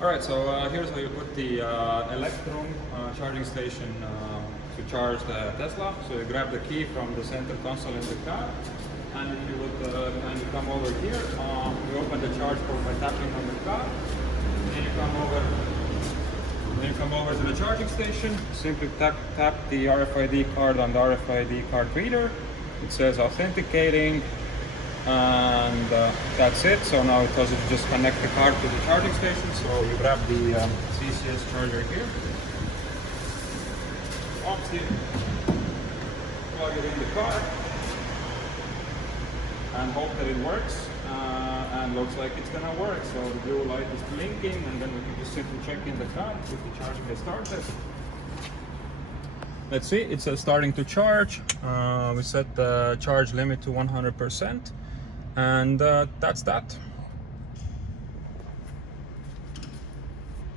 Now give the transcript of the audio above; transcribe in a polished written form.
Alright, so here's how you put the Elektrum charging station to charge the Tesla. So you grab the key from the center console in the car, and if you look and you come over here, you open the charge port by tapping on the car. Then you come over to the charging station. Simply tap the RFID card on the RFID card reader. It says authenticating, and that's it. So now it tells you to just connect the card to the charging station. So you grab the CCS charger here, plug it in the car, and hope that it works. And looks like it's gonna work. So the blue light is blinking, and then we can just simply check in the car if the charging has started. Let's see, it's starting to charge. We set the charge limit to 100%, and that's that.